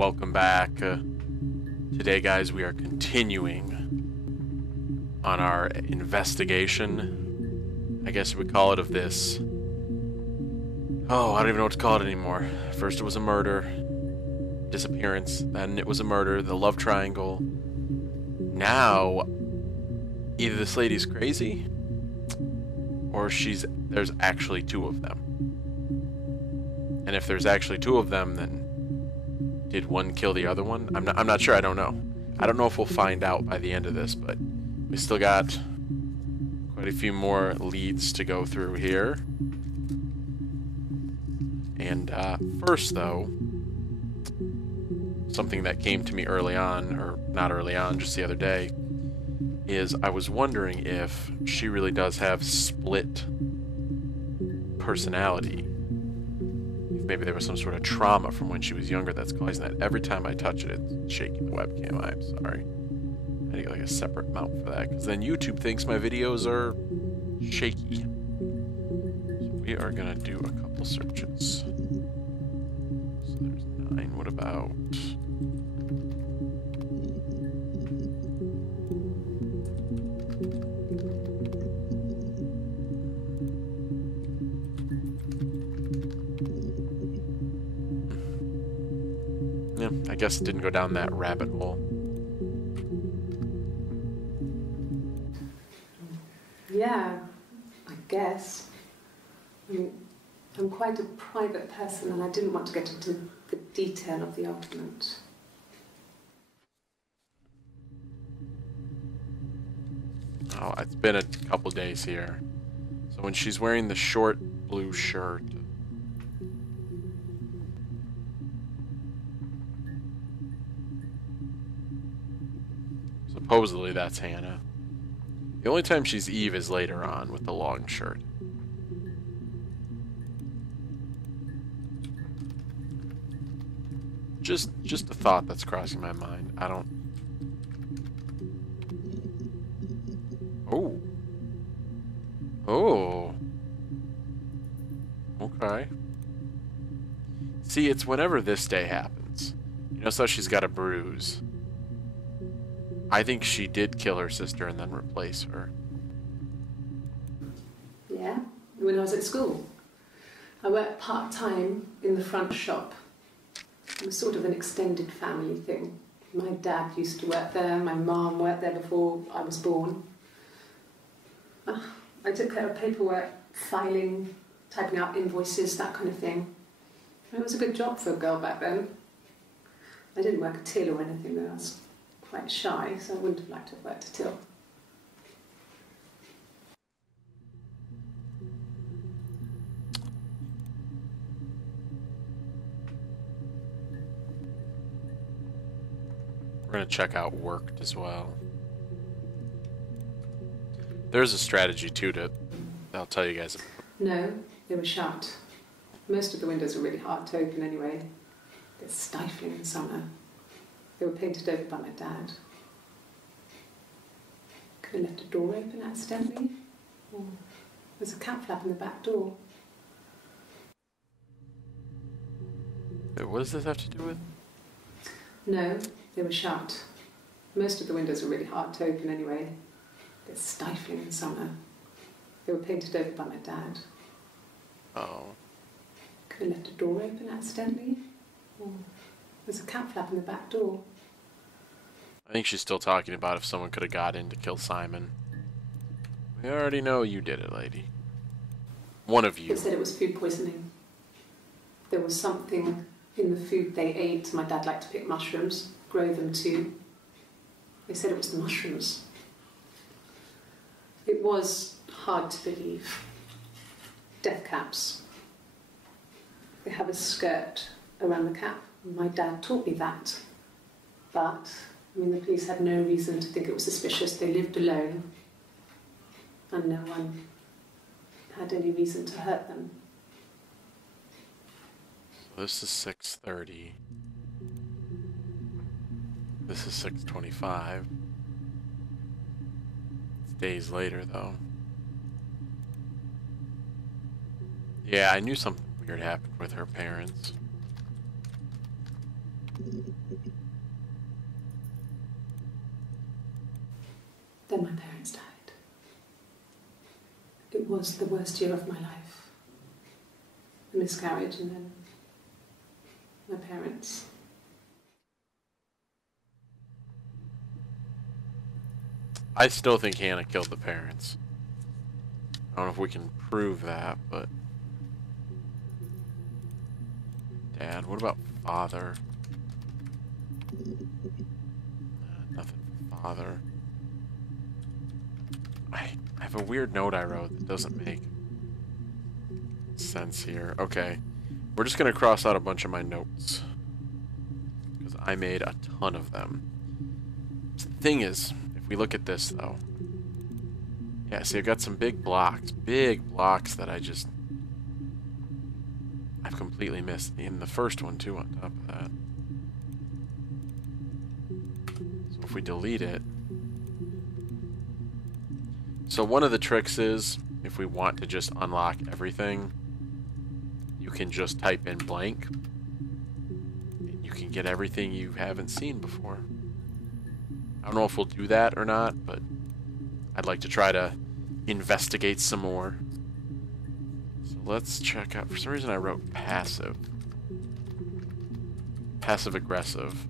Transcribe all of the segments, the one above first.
welcome back. Today, guys, we are continuing on our investigation, I guess we call it, of this. Oh, I don't even know what to call it anymore. First it was a murder, disappearance, then it was a murder, the love triangle. Now, either this lady's crazy, or there's actually two of them. And if there's actually two of them, then did one kill the other one? I'm not sure. I don't know. I don't know if we'll find out by the end of this, but we still got quite a few more leads to go through here. And first, though, something that came to me early on, or not early on, just the other day, is I was wondering if she really does have split personality. Maybe there was some sort of trauma from when she was younger that's causing that. Every time I touch it, it's shaking the webcam. I'm sorry. I need like a separate mount for that, because then YouTube thinks my videos are shaky. So we are gonna do a couple searches. So there's 9. What about... Yeah, I guess it didn't go down that rabbit hole. Yeah, I guess. I mean, I'm quite a private person and I didn't want to get into the detail of the argument. Oh, it's been a couple days here. So when she's wearing the short blue shirt... Supposedly that's Hannah. The only time she's Eve is later on with the long shirt. Just a thought that's crossing my mind. I don't... Oh. Oh. Okay. See, it's whenever this day happens. You know, so she's got a bruise. I think she did kill her sister and then replace her. Yeah, when I was at school. I worked part-time in the front shop. It was sort of an extended family thing. My dad used to work there, my mum worked there before I was born. I took care of paperwork, filing, typing out invoices, that kind of thing. It was a good job for a girl back then. I didn't work a till or anything though. I was quite shy, so I wouldn't have liked to have worked a till. We're going to check out worked as well. There's a strategy too I'll tell you guys about. No, they were shut. Most of the windows were really hard to open anyway. They're stifling in summer. They were painted over by my dad. Could have left a door open accidentally. Or there's a cat flap in the back door. What does this have to do with? No, they were shut. Most of the windows were really hard to open anyway. They're stifling in summer. They were painted over by my dad. Oh. Could have left a door open accidentally. Or there's a cat flap in the back door. I think she's still talking about if someone could have got in to kill Simon. We already know you did it, lady. One of you. They said it was food poisoning. There was something in the food they ate. My dad liked to pick mushrooms, grow them too. They said it was the mushrooms. It was hard to believe. Death caps. They have a skirt around the cap. My dad taught me that. But, I mean, the police had no reason to think it was suspicious. They lived alone. And no one had any reason to hurt them. This is 6:30. This is 6:25. It's days later, though. Yeah, I knew something weird happened with her parents. Then my parents died. It was the worst year of my life. A miscarriage and then my parents. I still think Hannah killed the parents. I don't know if we can prove that, but... Dad, what about father? Nothing for father. I have a weird note I wrote that doesn't make sense here. Okay. We're just gonna cross out a bunch of my notes. Because I made a ton of them. So the thing is, if we look at this though. Yeah, see I've got some big blocks. Big blocks that I've completely missed. In the first one too on top of that. So if we delete it. So one of the tricks is, if we want to just unlock everything, you can just type in blank, and you can get everything you haven't seen before. I don't know if we'll do that or not, but I'd like to try to investigate some more. So let's check out, for some reason I wrote passive. Passive aggressive.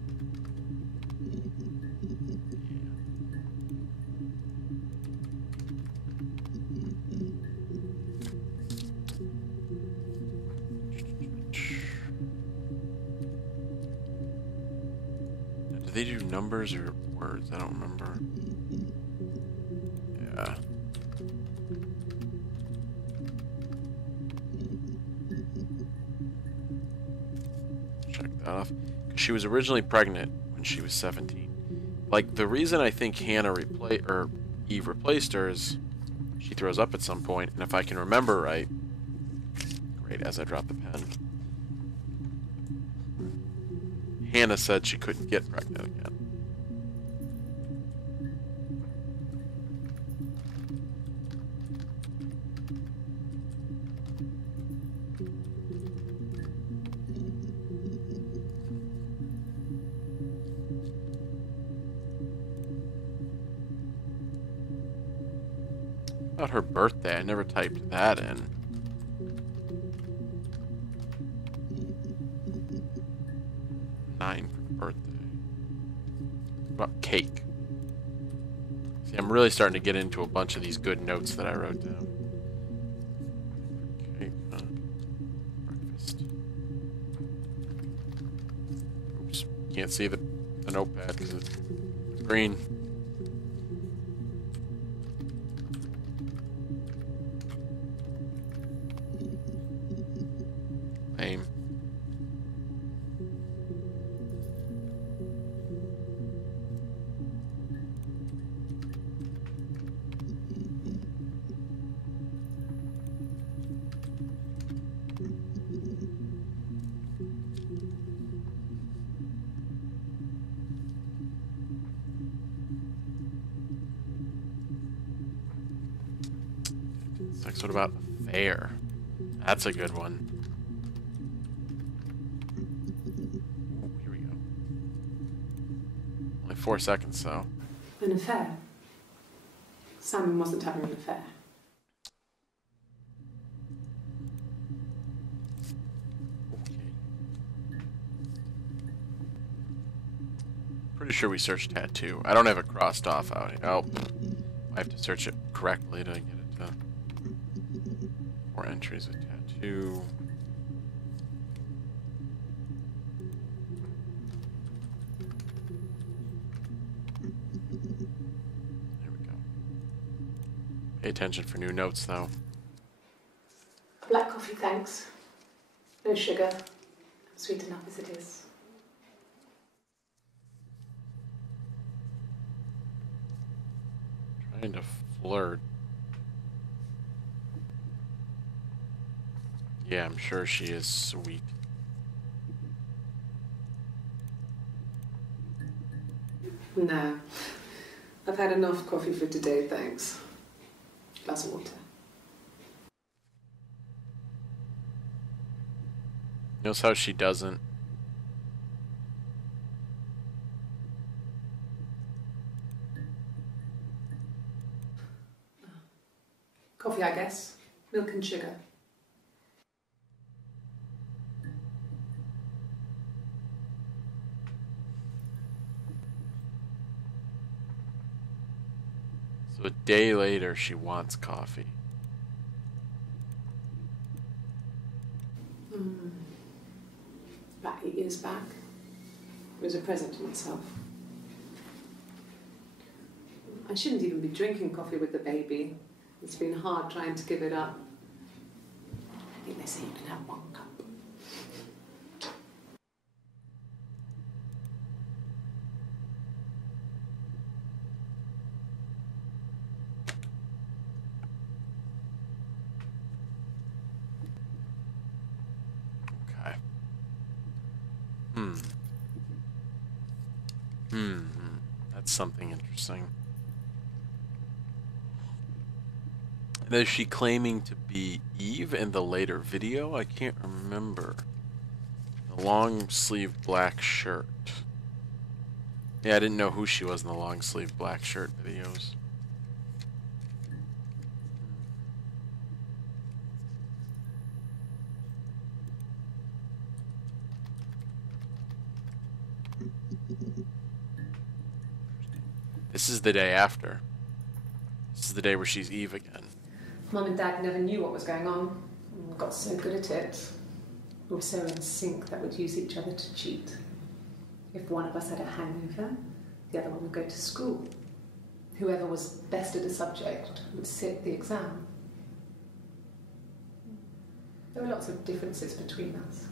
Do they do numbers or words? I don't remember. Yeah. Check that off. She was originally pregnant when she was 17. Like, the reason I think Eve replaced her is she throws up at some point, and if I can remember right, great, as I drop the pen, Hannah said she couldn't get pregnant again. About her birthday, I never typed that in. Birthday. What about cake? See, I'm really starting to get into a bunch of these good notes that I wrote down. Cake, breakfast. Oops, can't see the notepad because it's green. Lame. Next, what about affair? That's a good one. Ooh, here we go. Only 4 seconds, though. An affair? Simon wasn't having an affair. Okay. Pretty sure we searched tattoo. I don't have it crossed off out here. Oh, I have to search it correctly to get it to 4 entries of tattoo. There we go. Pay attention for new notes, though. Black coffee, thanks. No sugar. Sweet enough as it is. Trying to flirt. Yeah, I'm sure she is sweet. No. I've had enough coffee for today, thanks. Glass of water. Notice how she doesn't Coffee, I guess. Milk and sugar. So a day later, she wants coffee. About 8 years back. It was a present to myself. I shouldn't even be drinking coffee with the baby. It's been hard trying to give it up. I think they say you can have 1 cup. Okay. That's something interesting. Is she claiming to be Eve in the later video? I can't remember. The long sleeve black shirt. Yeah, I didn't know who she was in the long sleeve black shirt videos. This is the day after. This is the day where she's Eve again. Mum and Dad never knew what was going on. We got so good at it. We were so in sync that we'd use each other to cheat. If one of us had a hangover, the other one would go to school. Whoever was best at a subject would sit the exam. There were lots of differences between us.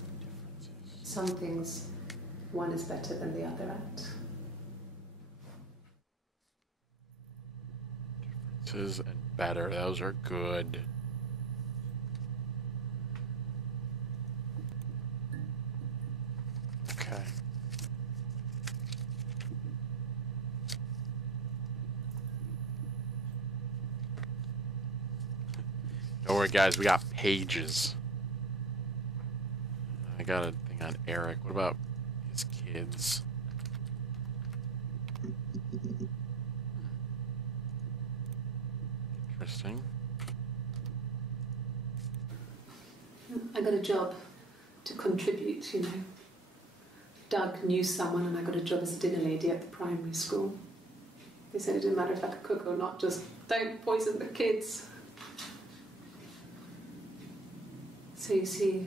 Some things one is better than the other at. Differences and better, those are good. Okay. Don't worry, guys, we got pages. I got a thing on Eric. What about his kids? Interesting. I got a job to contribute, you know. Doug knew someone and I got a job as a dinner lady at the primary school. They said it didn't matter if I could cook or not, just don't poison the kids. So you see,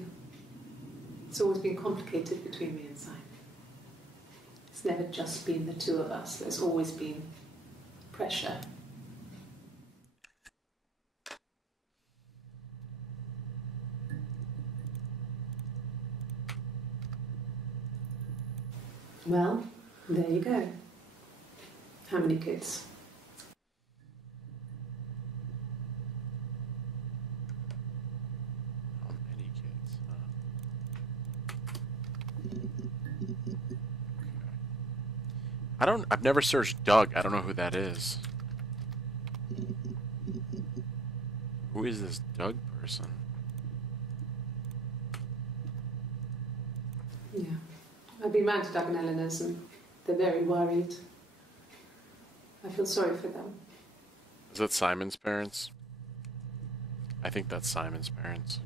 it's always been complicated between me and Simon. It's never just been the two of us. There's always been pressure. Well, there you go. How many kids? How many kids? Okay. I've never searched Doug. I don't know who that is. Who is this Doug person? Yeah. I've been round to Doug and Eleanor's and they're very worried. I feel sorry for them. Is that Simon's parents? I think that's Simon's parents.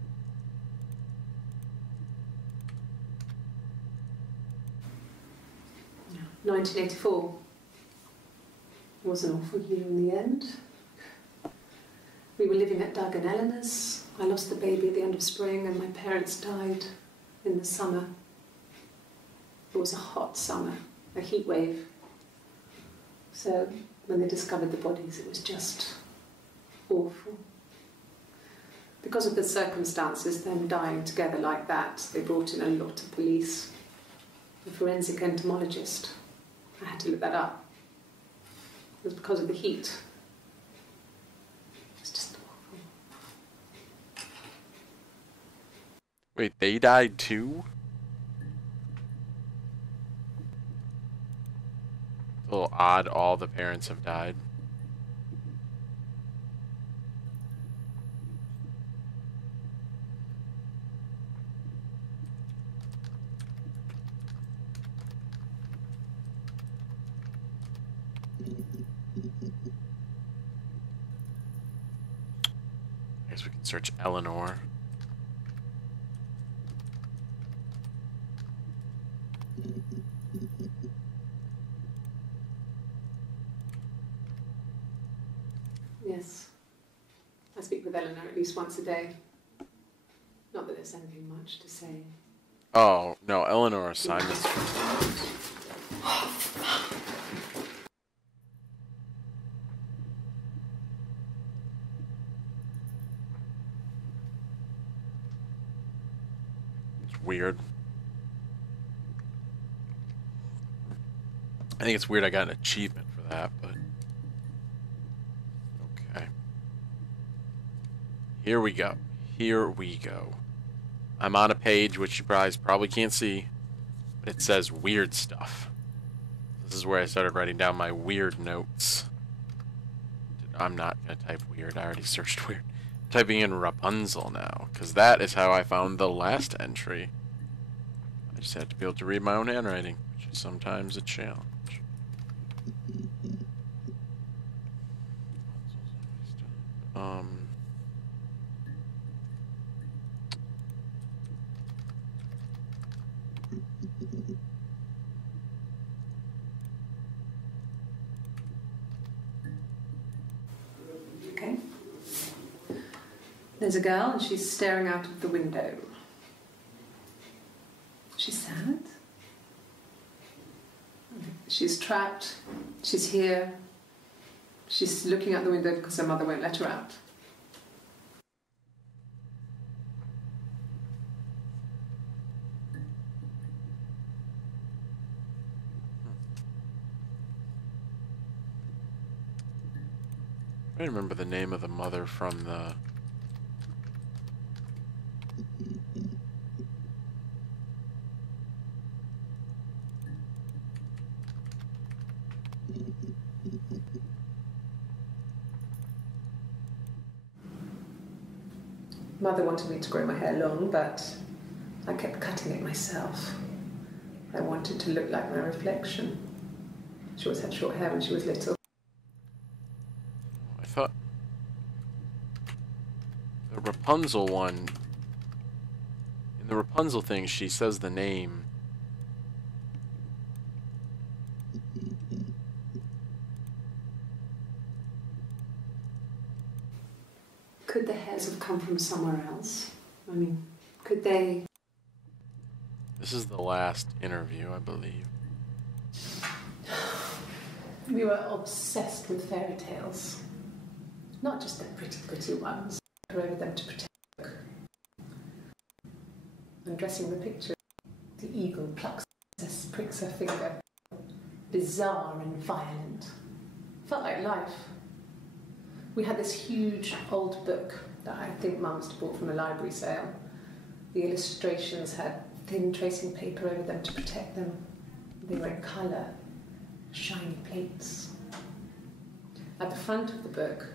Yeah. 1984 was an awful year in the end. We were living at Doug and Eleanor's. I lost the baby at the end of spring and my parents died in the summer. It was a hot summer, a heat wave. So when they discovered the bodies, it was just awful. Because of the circumstances, them dying together like that, they brought in a lot of police. A forensic entomologist. I had to look that up. It was because of the heat. It was just awful. Wait, they died too? A little odd, all the parents have died. we can search Eleanor. Yes. I speak with Eleanor at least once a day. Not that there's anything much to say. Oh, no, Eleanor Simon's. It's weird. I think it's weird I got an achievement for that, but... Okay. Here we go. Here we go. I'm on a page which you guys probably can't see, but it says weird stuff. This is where I started writing down my weird notes. I'm not going to type weird. I already searched weird. I'm typing in Rapunzel now, because that is how I found the last entry. I just had to be able to read my own handwriting, which is sometimes a challenge. Okay. There's a girl and she's staring out of the window. She's sad. She's trapped. She's here. She's looking out the window because her mother won't let her out. I remember the name of the mother from the... Mother wanted me to grow my hair long, but I kept cutting it myself. I wanted to look like my reflection. She always had short hair when she was little. I thought... The Rapunzel one... In the Rapunzel thing, she says the name. Could the hairs have come from somewhere else? I mean, could they... This is the last interview, I believe. We were obsessed with fairy tales. Not just the pretty, pretty ones. We over them to protect. Undressing the picture, the eagle plucks her, pricks her finger. Bizarre and violent. Felt like life. We had this huge old book that I think Mum must have bought from a library sale. The illustrations had thin tracing paper over them to protect them. They were in colour, shiny plates. At the front of the book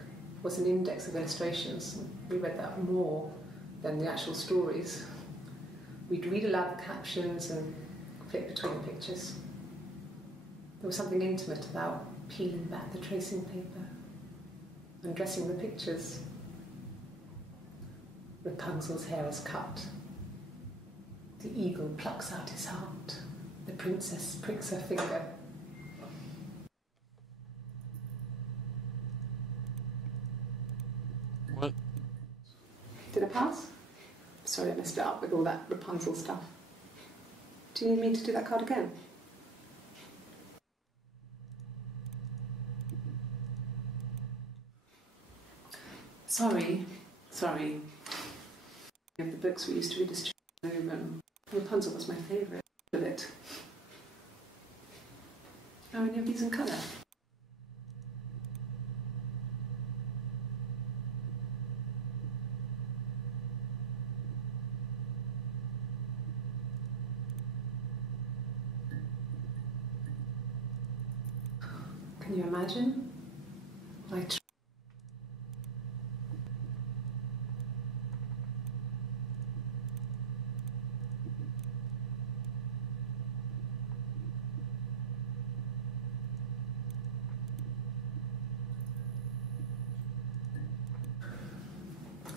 was an index of illustrations. We read that more than the actual stories. We'd read aloud the captions and flip between the pictures. There was something intimate about peeling back the tracing paper, undressing the pictures. Rapunzel's hair is cut. The eagle plucks out his heart. The princess pricks her finger. What? Did I pass? Sorry, I messed it up with all that Rapunzel stuff. Do you need me to do that card again? Sorry. Of the books we used to read as children, Rapunzel was my favourite of it. Are any of these in colour? Can you imagine?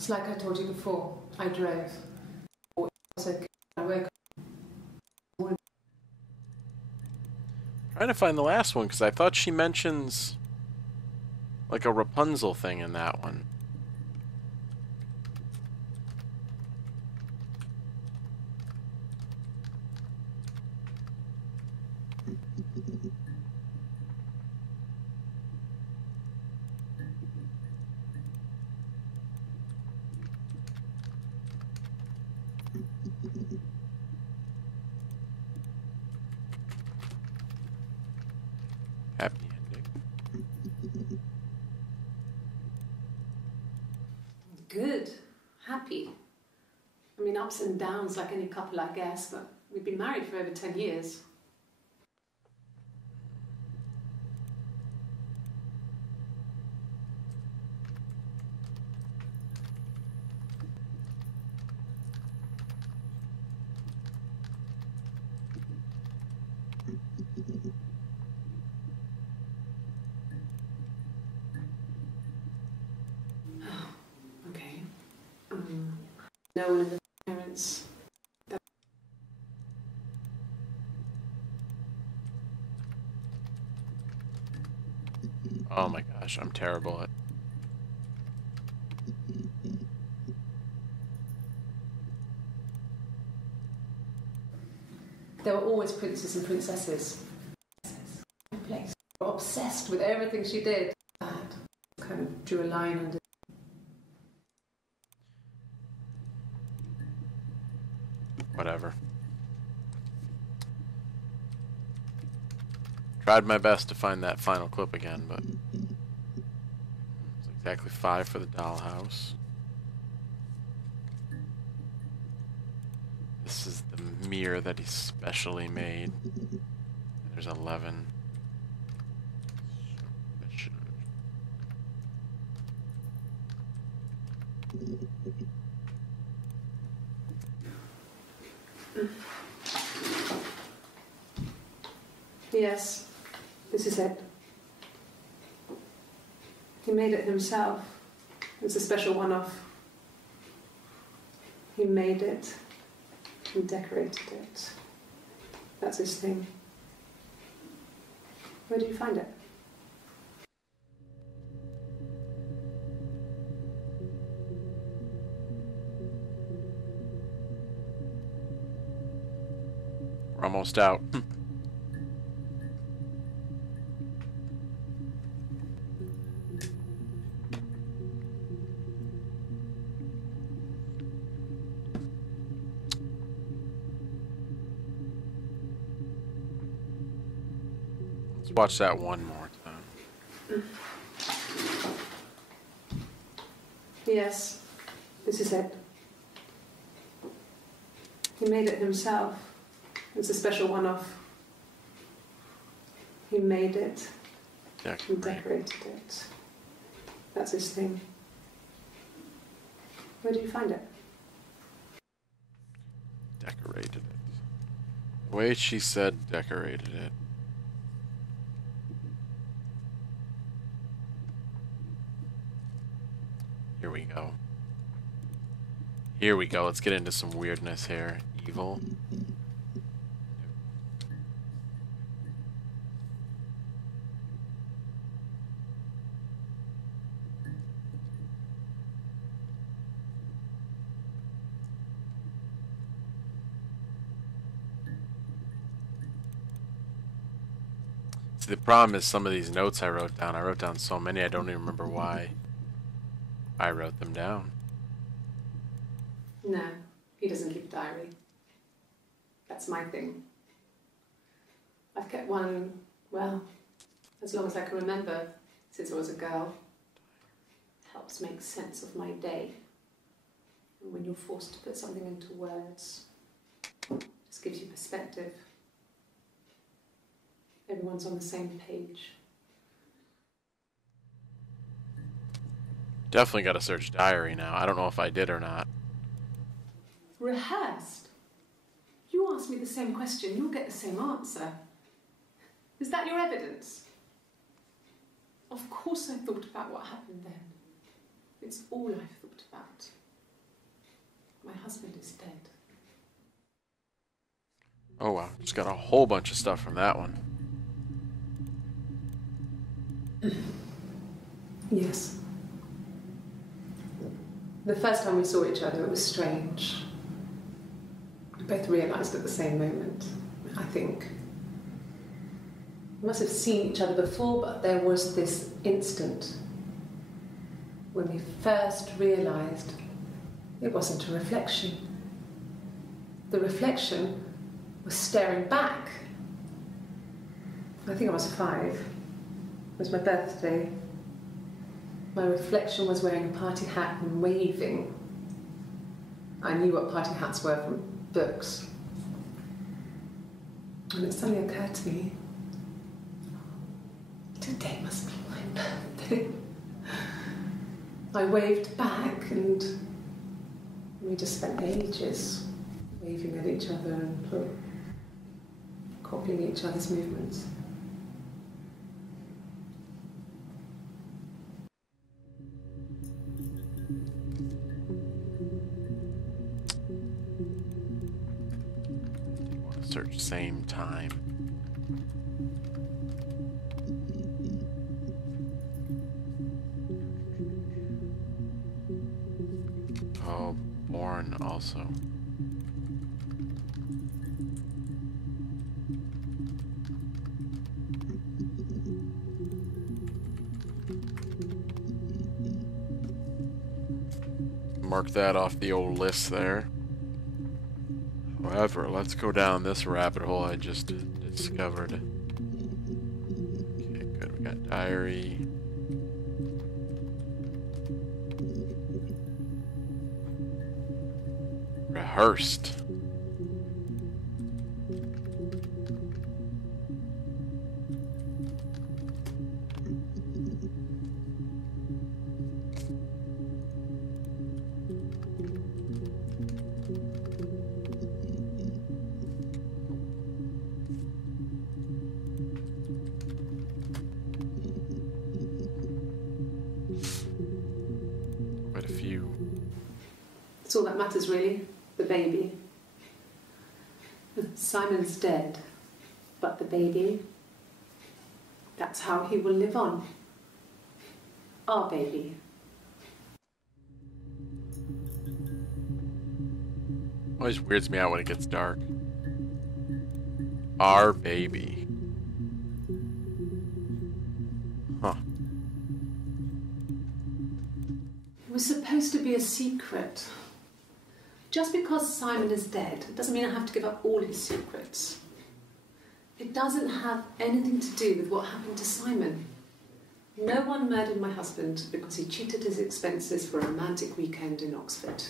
It's like I told you before. I drove. I woke up. Trying to find the last one because I thought she mentions like a Rapunzel thing in that one. Happy ending. Good. Happy. I mean, ups and downs like any couple, I guess, but we've been married for over 10 years. Okay. No one of the parents. Oh my gosh, I'm terrible at. There were always princes and princesses. They were obsessed with everything she did. Kind of drew a line under. Whatever. Tried my best to find that final clip again, but it's exactly 5 for the dollhouse. This is the mirror that he specially made. There's 11. Yes, this is it. He made it himself. It's a special one-off. He made it and decorated it. That's his thing. Where did you find it? We're almost out. Let's watch that one more time. Yes, this is it. He made it himself. It's a special one-off. He made it and decorated it. That's his thing. Where did you find it? Decorated it. The way she said decorated it. Here we go. Here we go. Let's get into some weirdness here. Evil. See, the problem is some of these notes I wrote down so many I don't even remember why I wrote them down. No, he doesn't keep a diary. That's my thing. I've kept one, well, as long as I can remember, since I was a girl. Helps make sense of my day. And when you're forced to put something into words, it just gives you perspective. Everyone's on the same page. Definitely got to search diary now. I don't know if I did or not. Rehearsed? You ask me the same question, you'll get the same answer. Is that your evidence? Of course I thought about what happened then. It's all I've thought about. My husband is dead. Oh wow, just got a whole bunch of stuff from that one. Yes. The first time we saw each other, it was strange. We both realised at the same moment, I think. We must have seen each other before, but there was this instant when we first realised it wasn't a reflection. The reflection was staring back. I think I was 5. It was my birthday. My reflection was wearing a party hat and waving. I knew what party hats were from books. And it suddenly occurred to me, today must be my birthday. I waved back and we just spent ages waving at each other and copying each other's movements. Search same time. Oh, born also. Mark that off the old list there. However, let's go down this rabbit hole I just discovered. Okay, good. We got diary. Rehearsed. Quite a few. That's all that matters, really. The baby. Simon's dead, but the baby, that's how he will live on. Our baby. Always weirds me out when it gets dark. Our baby. Huh. It was supposed to be a secret. Just because Simon is dead doesn't mean I have to give up all his secrets. It doesn't have anything to do with what happened to Simon. No one murdered my husband because he cheated his expenses for a romantic weekend in Oxford.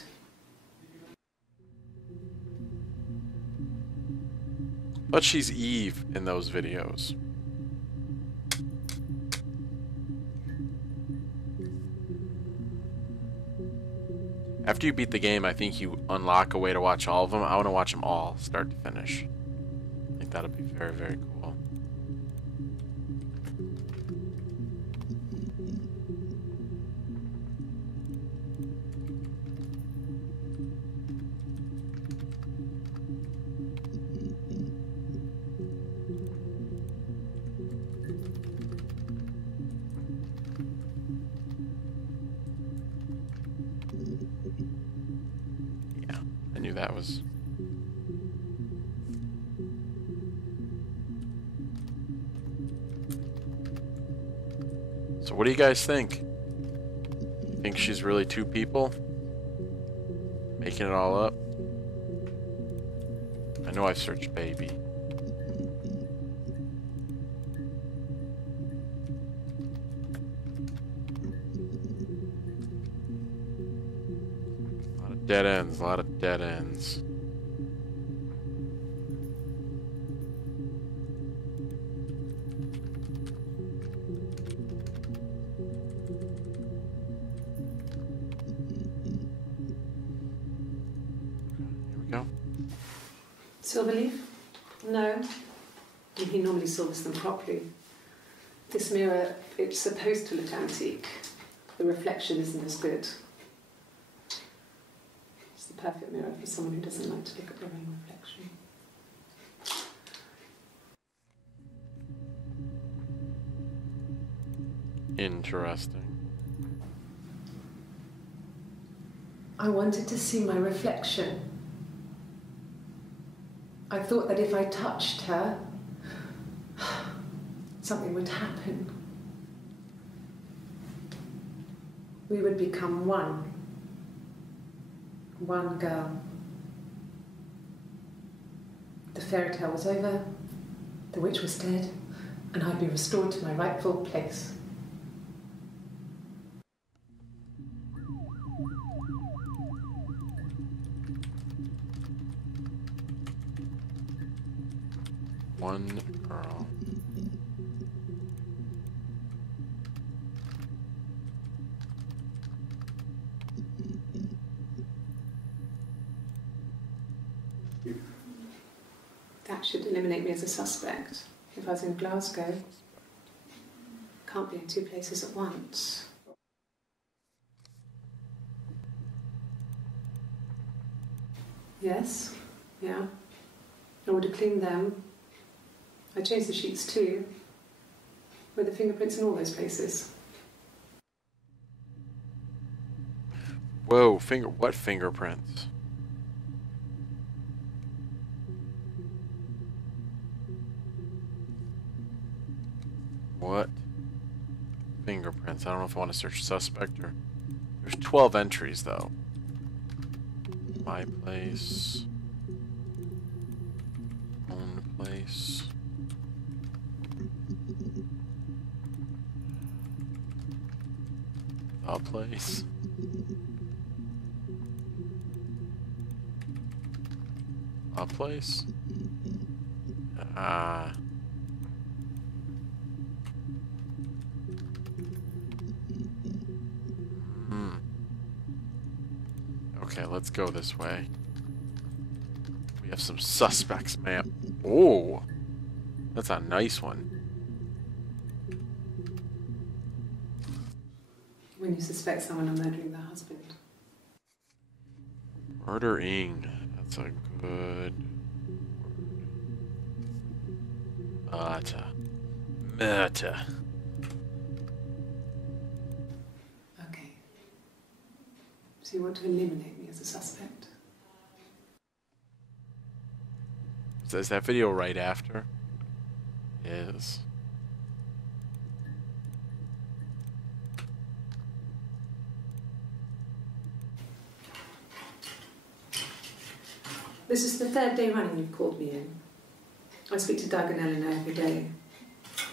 But she's Eve in those videos. After you beat the game, I think you unlock a way to watch all of them. I want to watch them all, start to finish. I think that'll be very, very cool. I knew that was... So what do you guys think? Think she's really 2 people? Making it all up? I know I've searched baby. Dead ends, a lot of dead ends. Here we go. Silverleaf? No. He normally silvers them properly. This mirror, it's supposed to look antique. the reflection isn't as good. It's the perfect mirror for someone who doesn't like to look at their own reflection. Interesting. I wanted to see my reflection. I thought that if I touched her, something would happen. We would become one. One girl. The fairy tale was over, the witch was dead, and I'd be restored to my rightful place. One girl. That should eliminate me as a suspect. If I was in Glasgow, can't be in two places at once. Yes, yeah. I would have cleaned them. I changed the sheets too. Were the fingerprints in all those places? Whoa, what fingerprints? What fingerprints? I don't know if I want to search suspect or... There's 12 entries though. My place. Own place. A place. A place. Ah. Okay, let's go this way. We have some suspects, man. Oh, that's a nice one. When you suspect someone of murdering their husband. Murdering. That's a good word. Murder. Okay. So you want to eliminate me as a suspect? Is that video right after? Yes. This is the third day running you've called me in. I speak to Doug and Eleanor every day.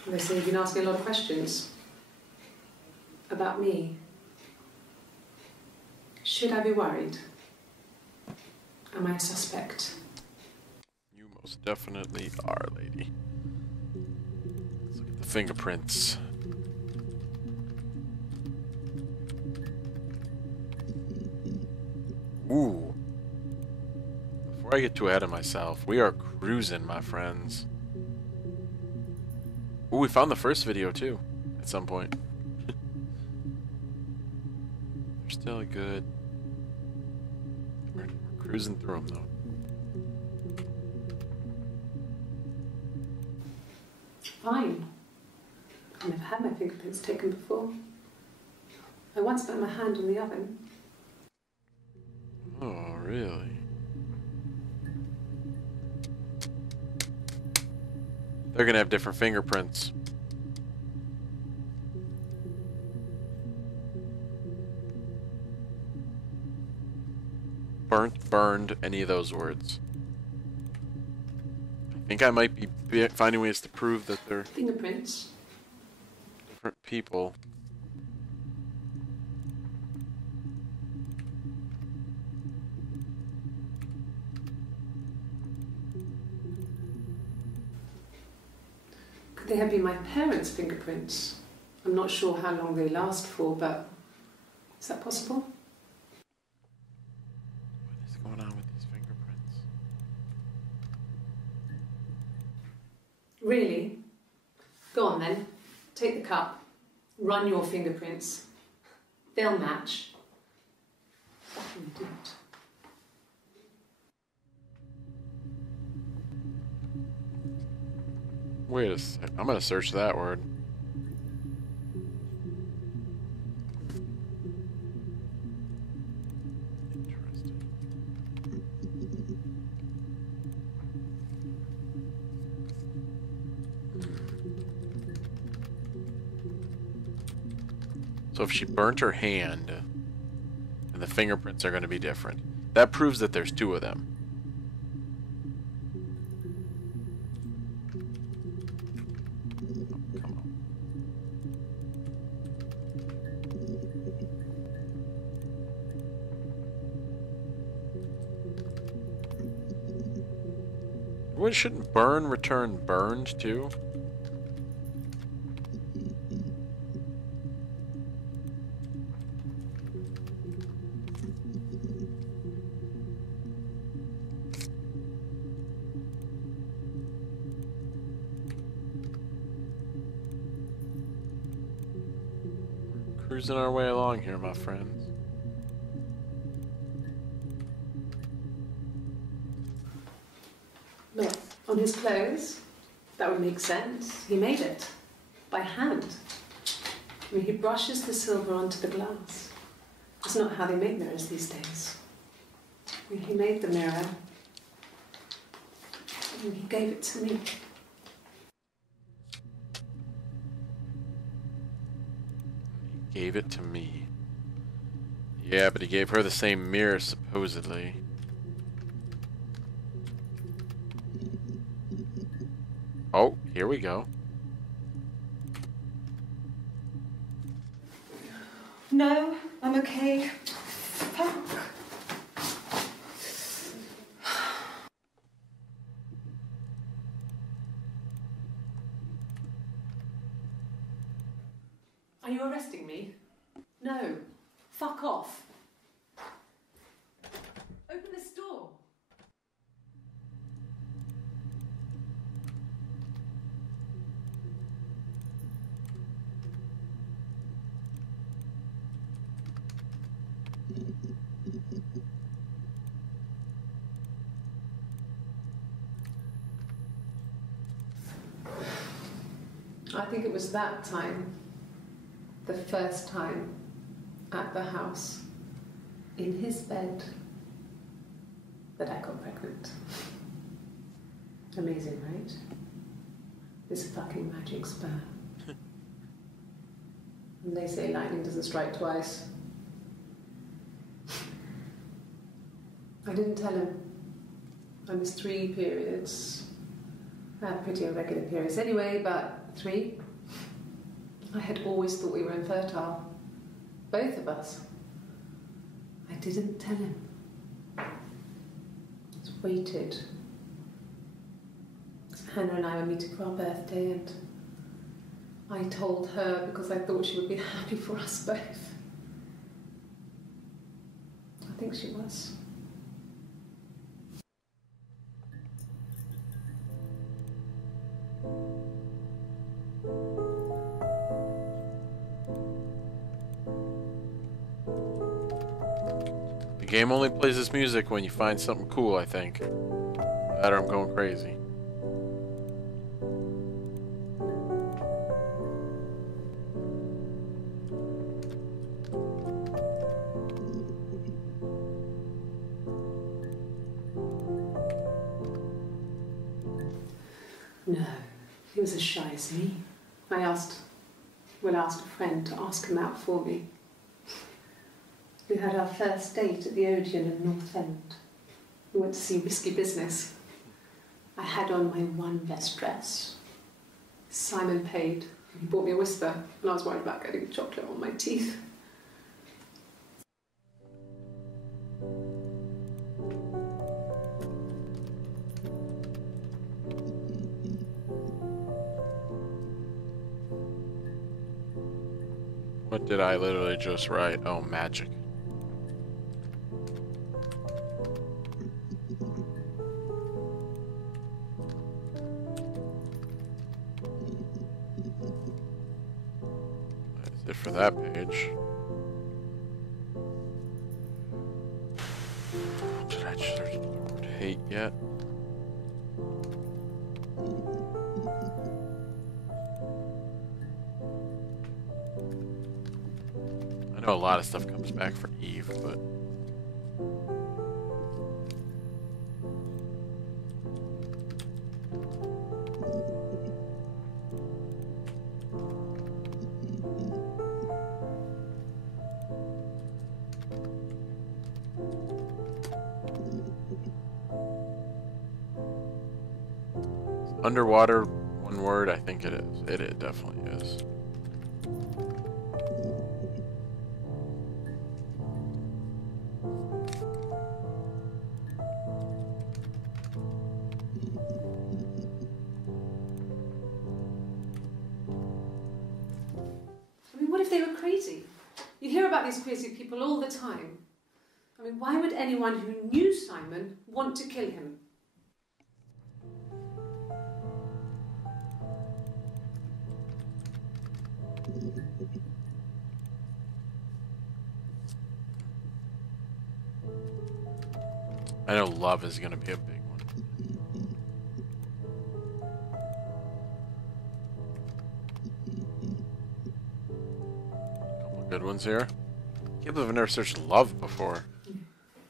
And they say you've been asking a lot of questions. About me. Should I be worried? Am I a suspect? You most definitely are, lady. Let's look at the fingerprints. Ooh. Before I get too ahead of myself, we are cruising, my friends. Ooh, we found the first video too, at some point. They're still good. We're cruising through them though. Fine. I've never had my fingerprints taken before. I once put my hand on the oven. Oh, really? They're gonna have different fingerprints. Burnt, burned, any of those words. I think I might be finding ways to prove that they're Fingerprints. different people. Could they have been my parents' fingerprints? I'm not sure how long they last for, but is that possible? What is going on with these fingerprints? Really? Go on then. Take the cup. Run your fingerprints. They'll match. Fucking idiot. Wait a sec. I'm gonna search that word. Interesting. So if she burnt her hand, and the fingerprints are going to be different, that proves that there's two of them. Come on. What, shouldn't burn return burned too? Cruising our way along here, my friends. Look, on his clothes, that would make sense. He made it. By hand. I mean, he brushes the silver onto the glass. It's not how they make mirrors these days. I mean, he made the mirror. And he gave it to me. Gave it to me. Yeah, but he gave her the same mirror, supposedly. Oh, here we go. No, I'm okay. Fuck. Are you arresting me? No. Fuck off. Open this door. I think it was that time, the first time, at the house, in his bed, that I got pregnant. Amazing, right? This fucking magic sperm. And they say lightning doesn't strike twice. I didn't tell him. I missed 3 periods. I had pretty irregular periods anyway, but 3. I had always thought we were infertile. Both of us. I didn't tell him. Just waited. Hannah and I were meeting for our birthday, and I told her because I thought she would be happy for us both. I think she was. The game only plays this music when you find something cool, I think. That or I'm going crazy. No, he was as shy as me. I asked a friend to ask him out for me. We had our first date at the Odeon in North End. We went to see Risky Business. I had on my one best dress. Simon paid. He bought me a whisper, and I was worried about getting chocolate on my teeth. What did I literally just write? Oh, magic. That's it for that page. hate yet. I know a lot of stuff comes back for Eve, but... Underwater, one word, I think it is. It definitely is. I mean, what if they were crazy? You hear about these crazy people all the time. I mean, why would anyone who knew Simon want to kill him? I know love is gonna be a big one. Couple good ones here. Can't believe I've never searched love before.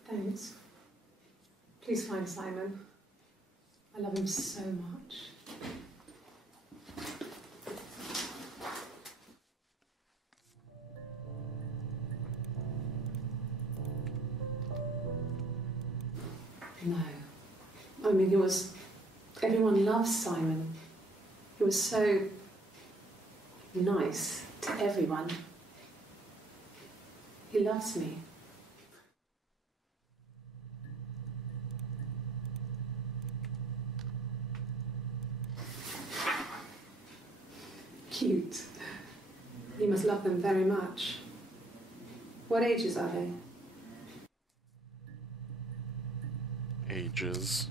Thanks. Please find Simon. I love him so much. No. I mean, everyone loves Simon. He was so nice to everyone. He loves me. Cute. You must love them very much. What ages are they? Ages.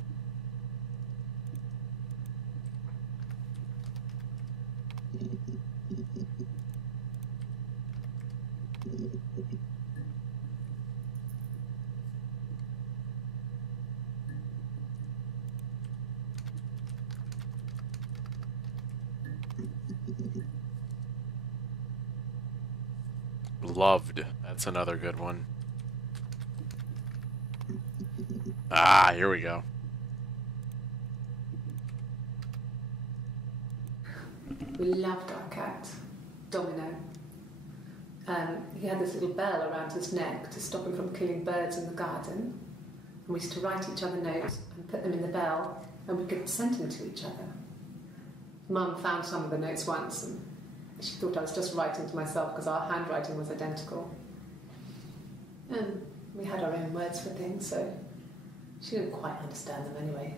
Loved. That's another good one. Ah, here we go. We loved our cat, Domino. He had this little bell around his neck to stop him from killing birds in the garden. And we used to write each other notes and put them in the bell, and we could send them to each other. Mum found some of the notes once, and she thought I was just writing to myself because our handwriting was identical. And we had our own words for things, so she didn't quite understand them anyway.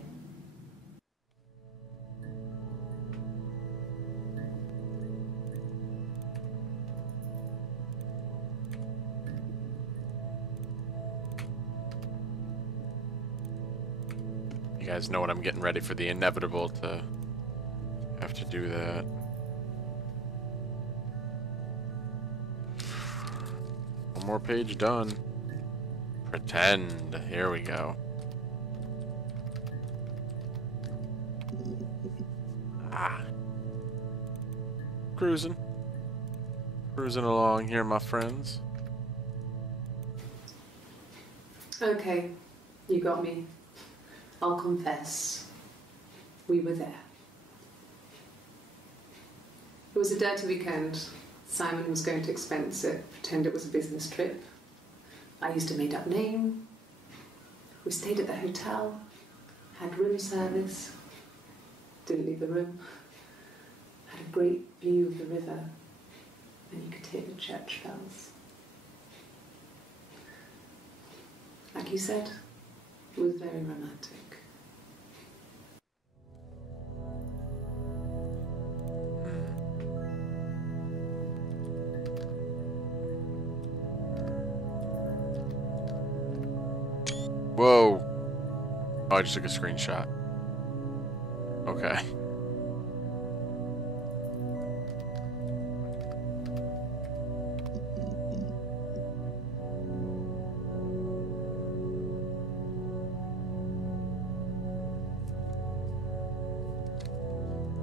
You guys know what I'm getting ready for the inevitable to have to do that. One more page done. Pretend. Here we go. Ah. Cruising. Cruising along here, my friends. Okay, you got me. I'll confess. We were there. It was a dirty weekend. Simon was going to expense it, pretend it was a business trip. I used a made-up name. We stayed at the hotel, had room service, didn't leave the room, had a great view of the river, and you could hear the church bells. Like you said, it was very romantic. Whoa. Oh, I just took a screenshot. Okay.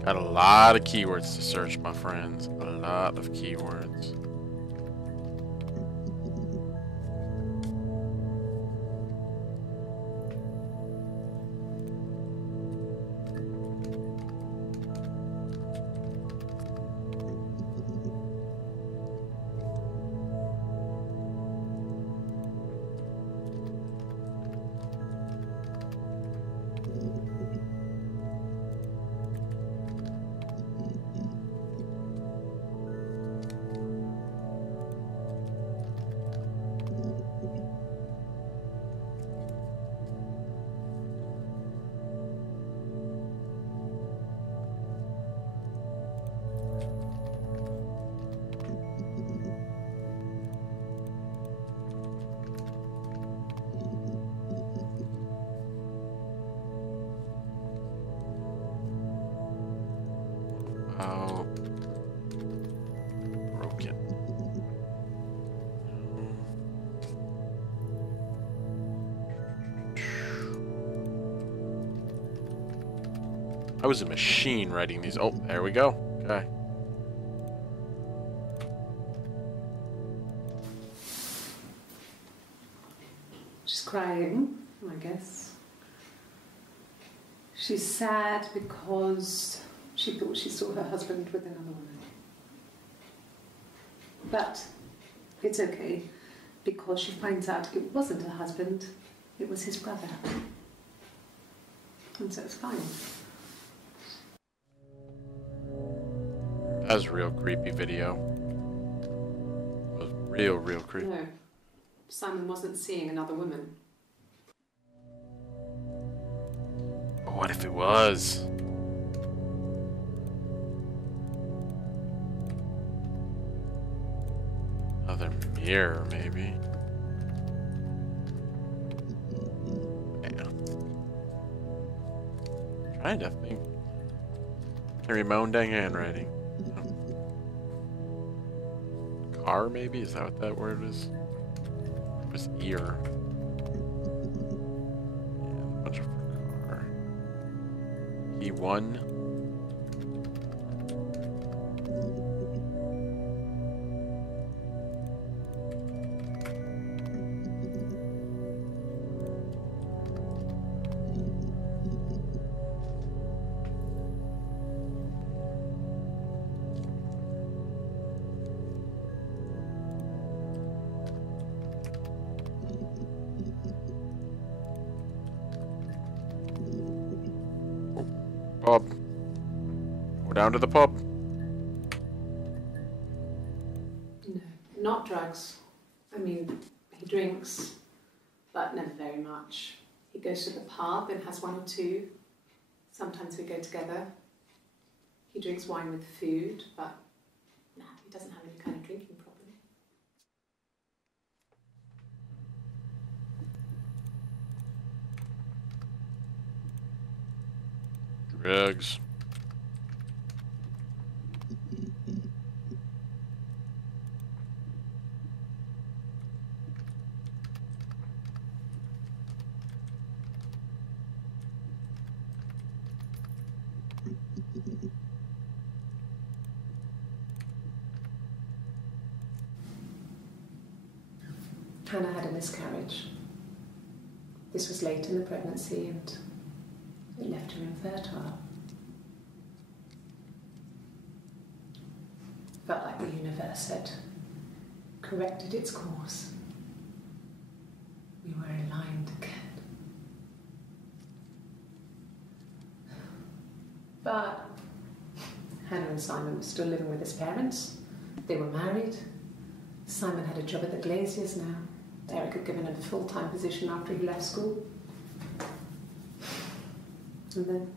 Got a lot of keywords to search, my friends. A lot of keywords. Oh, broken. I was a machine writing these. Oh, there we go. Okay. She's crying, I guess. She's sad because she thought she saw her husband with another woman. But it's okay, because she finds out it wasn't her husband, it was his brother. And so it's fine. That was a real creepy video. It was real creepy. No, Simon wasn't seeing another woman. But what if it was? Another mirror, maybe. Yeah. Trying to think. Can read my own dang handwriting. Car, maybe? Is that what that word is? It was ear. Yeah, a bunch of car. E1. Pub. We're down to the pub. No, not drugs. I mean, he drinks, but never very much. He goes to the pub and has one or two. Sometimes we go together. He drinks wine with food, but nah, he doesn't have any kind of drinking problem. Drugs. Hannah had a miscarriage. This was late in the pregnancy and it left her infertile. Felt like the universe had corrected its course. We were aligned again. But Hannah and Simon were still living with his parents. They were married. Simon had a job at the Glaziers now. Eric had given him a full-time position after he left school. And then...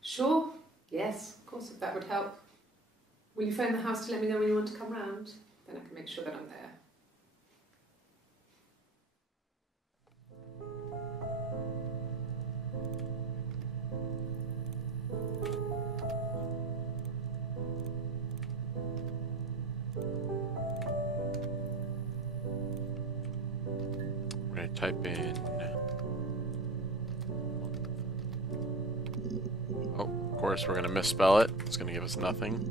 Sure, yes, of course, if that would help. Will you phone the house to let me know when you want to come round? Then I can make sure that I'm there. type in... Oh, of course we're going to misspell it. It's going to give us nothing.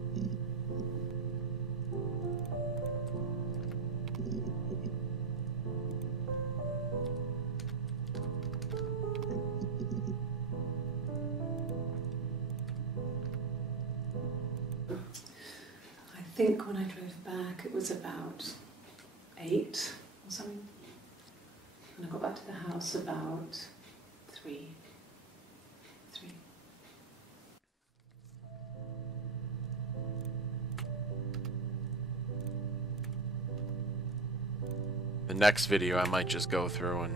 I think when I drove back it was about 8 or something. And I got back to the house about 3. The next video I might just go through and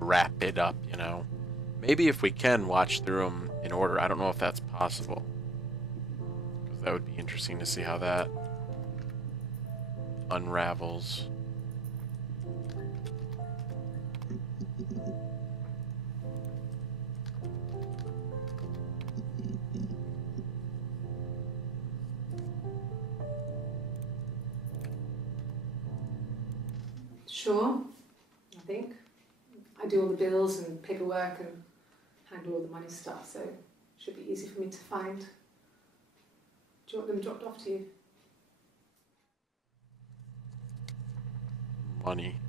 wrap it up, you know. Maybe if we can watch through them in order. I don't know if that's possible. Because that would be interesting to see how that unravels. Sure, I think. I do all the bills and paperwork and handle all the money stuff, so it should be easy for me to find. Do you want them dropped off to you? Money.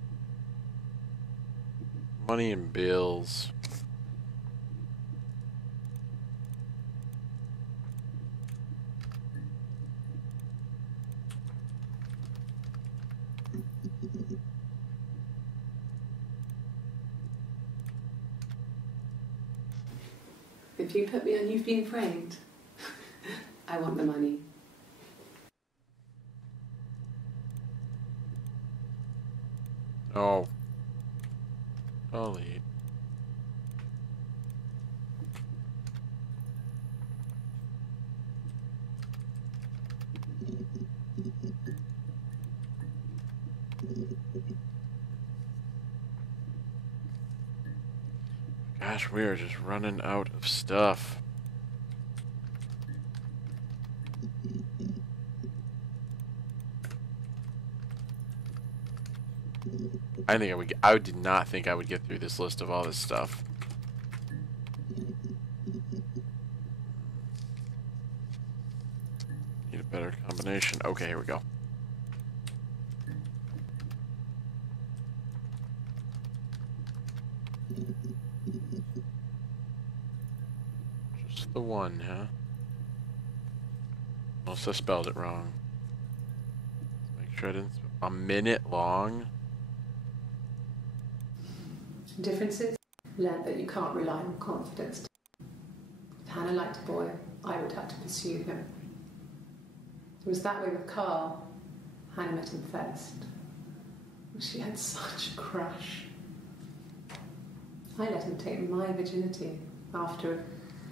Money and bills. If you put me on You've Been Framed, I want the money. Oh. Delete. Gosh, we are just running out of stuff. I did not think I would get through this list of all this stuff. Need a better combination. Okay, here we go. Just the one, huh? Unless I spelled it wrong. Let's make sure I didn't. A minute long? Differences? Learned that you can't rely on confidence. If Hannah liked a boy, I would have to pursue him. It was that way with Carl. Hannah met him first. She had such a crush. I let him take my virginity after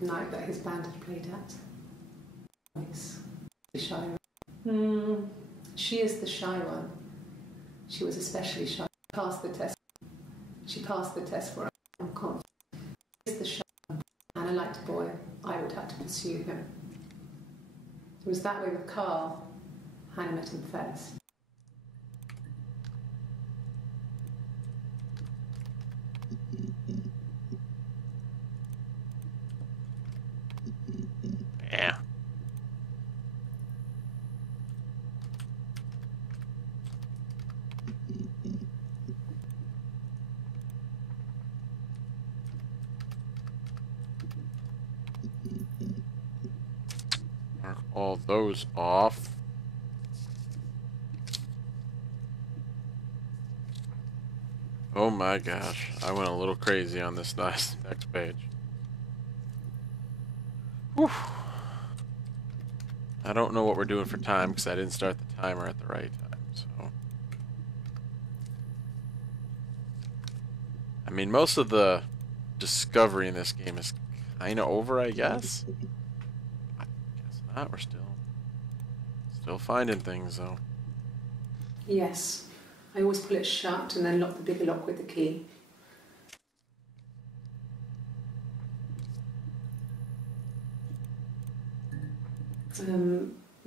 a night that his band had played at. Nice. The shy one. She is the shy one. She was especially shy. She passed the test for I'm confident. She is the shy one. Hannah liked a boy. I would have to pursue him. It was that way with Carl. Hannah met him first. Yeah. Mark all those off. Oh my gosh, I went a little crazy on this next page. Whew. I don't know what we're doing for time because I didn't start the timer at the right time, so. I mean, most of the discovery in this game is kind of over, I guess. I guess not, we're still finding things, though. Yes. I always pull it shut and then lock the bigger lock with the key.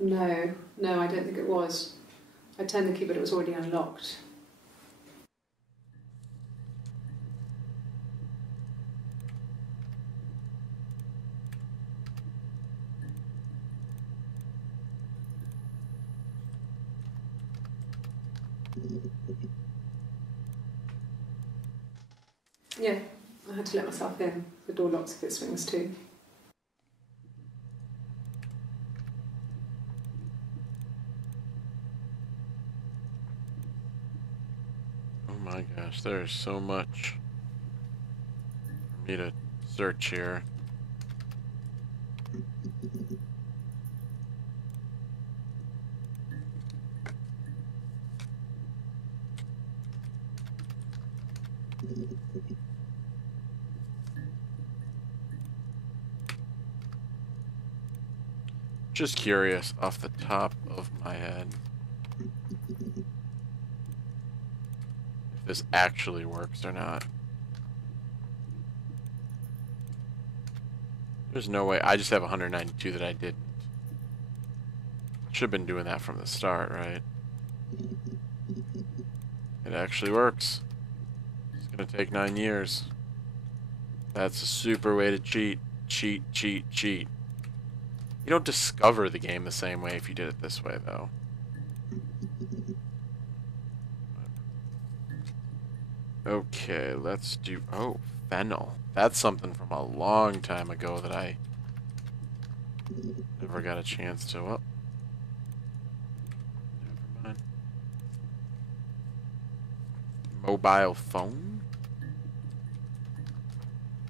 No, I don't think it was. I turned the key, but it was already unlocked. Yeah, I had to let myself in. The door locks if it swings too. Oh my gosh, there's so much for me to search here. Just curious off the top of my head if this actually works or not. There's no way. I just have 192 that I didn't. Should have been doing that from the start, right? It actually works. It's gonna take 9 years. That's a super way to cheat. Cheat, cheat, cheat. You don't discover the game the same way if you did it this way, though. Okay, let's do... Oh, fennel. That's something from a long time ago that I never got a chance to... Oh. Never mind. Mobile phone?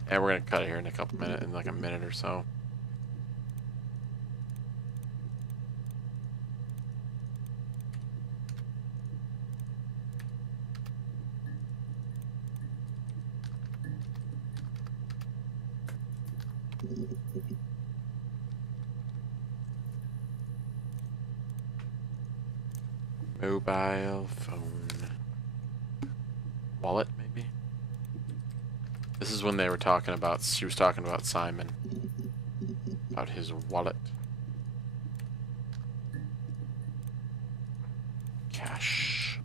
And we're gonna cut it here in a couple minutes, in like a minute or so. Mobile phone. Wallet, maybe? This is when they were talking about, she was talking about Simon. About his wallet. Cash.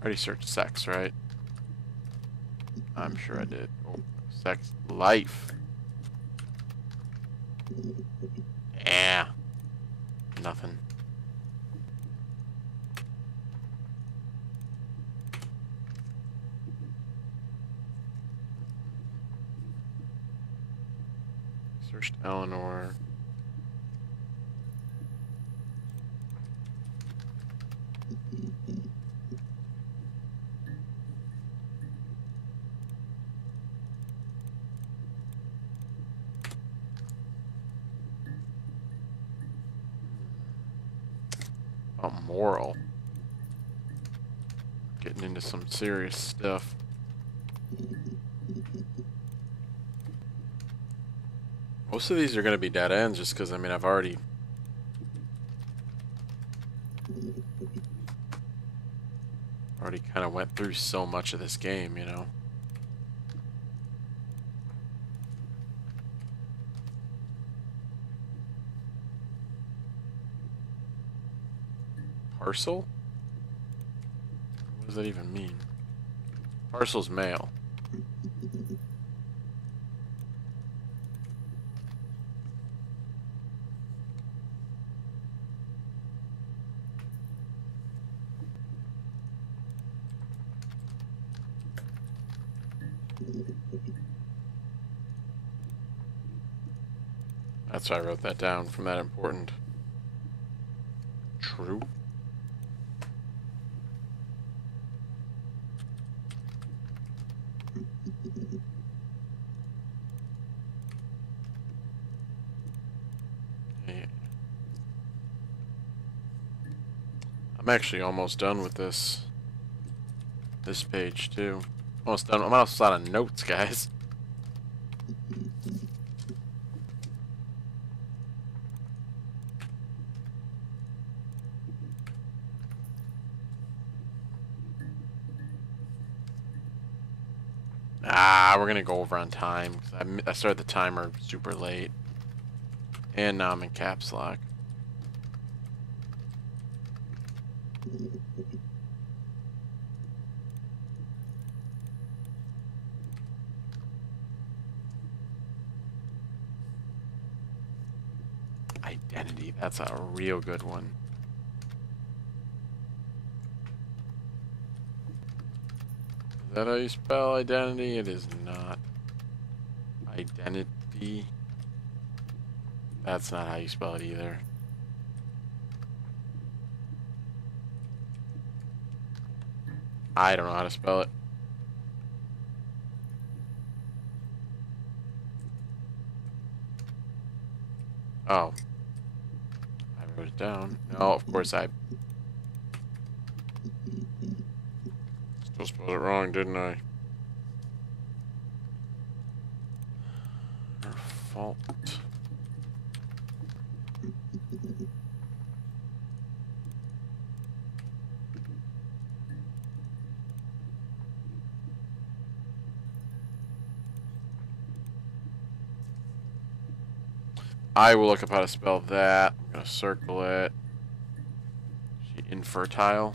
Already searched sex, right? I'm sure I did. Oh, sex life. Yeah. Nothing. Searched Eleanor. Oh, moral. Getting into some serious stuff. Most of these are going to be dead ends just because, I mean, I've already kind of went through so much of this game, you know. Parcel? What does that even mean? Parcel's mail. That's why I wrote that down from that important. True. Yeah. I'm actually almost done with this page too. Almost done. I'm almost out of notes, guys. Ah, we're gonna go over on time. I started the timer super late. And now I'm in caps lock. Identity. That's a real good one. Is that how you spell identity? It is not. Identity. That's not how you spell it either. I don't know how to spell it. Oh. I wrote it down. No, of course I still spelled it wrong, didn't I? Her fault. I will look up how to spell that. I'm gonna circle it. She infertile.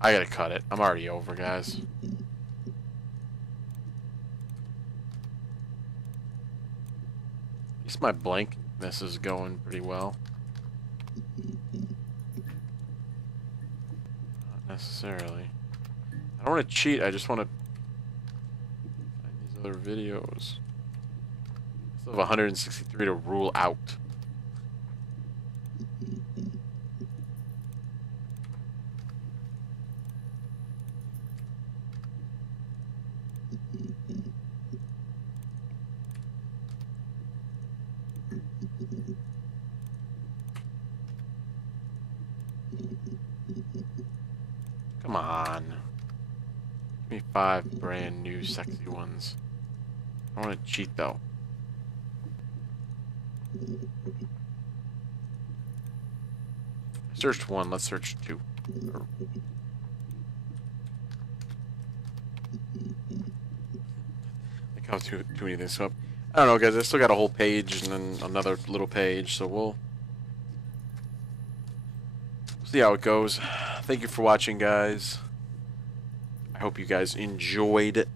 I gotta cut it. I'm already over, guys. At least my blankness is going pretty well. Not necessarily. I don't want to cheat. I just want to find these other videos. I still have 163 to rule out. Come on. Give me 5 brand new sexy ones. I don't want to cheat though. I searched 1, let's search 2. Like how too many things come up. I don't know, guys. I still got a whole page and then another little page, so we'll see how it goes. Thank you for watching, guys. I hope you guys enjoyed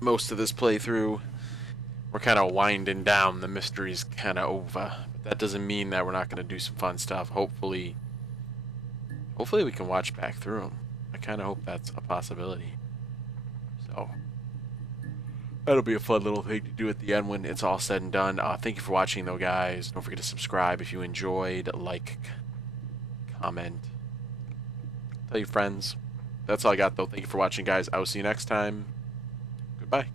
most of this playthrough. We're kind of winding down. The mystery's kind of over. But that doesn't mean that we're not going to do some fun stuff. Hopefully we can watch back through them. I kind of hope that's a possibility. So that'll be a fun little thing to do at the end when it's all said and done. Thank you for watching, though, guys. Don't forget to subscribe if you enjoyed. Like, comment, tell your friends. That's all I got, though. Thank you for watching, guys. I will see you next time. Goodbye.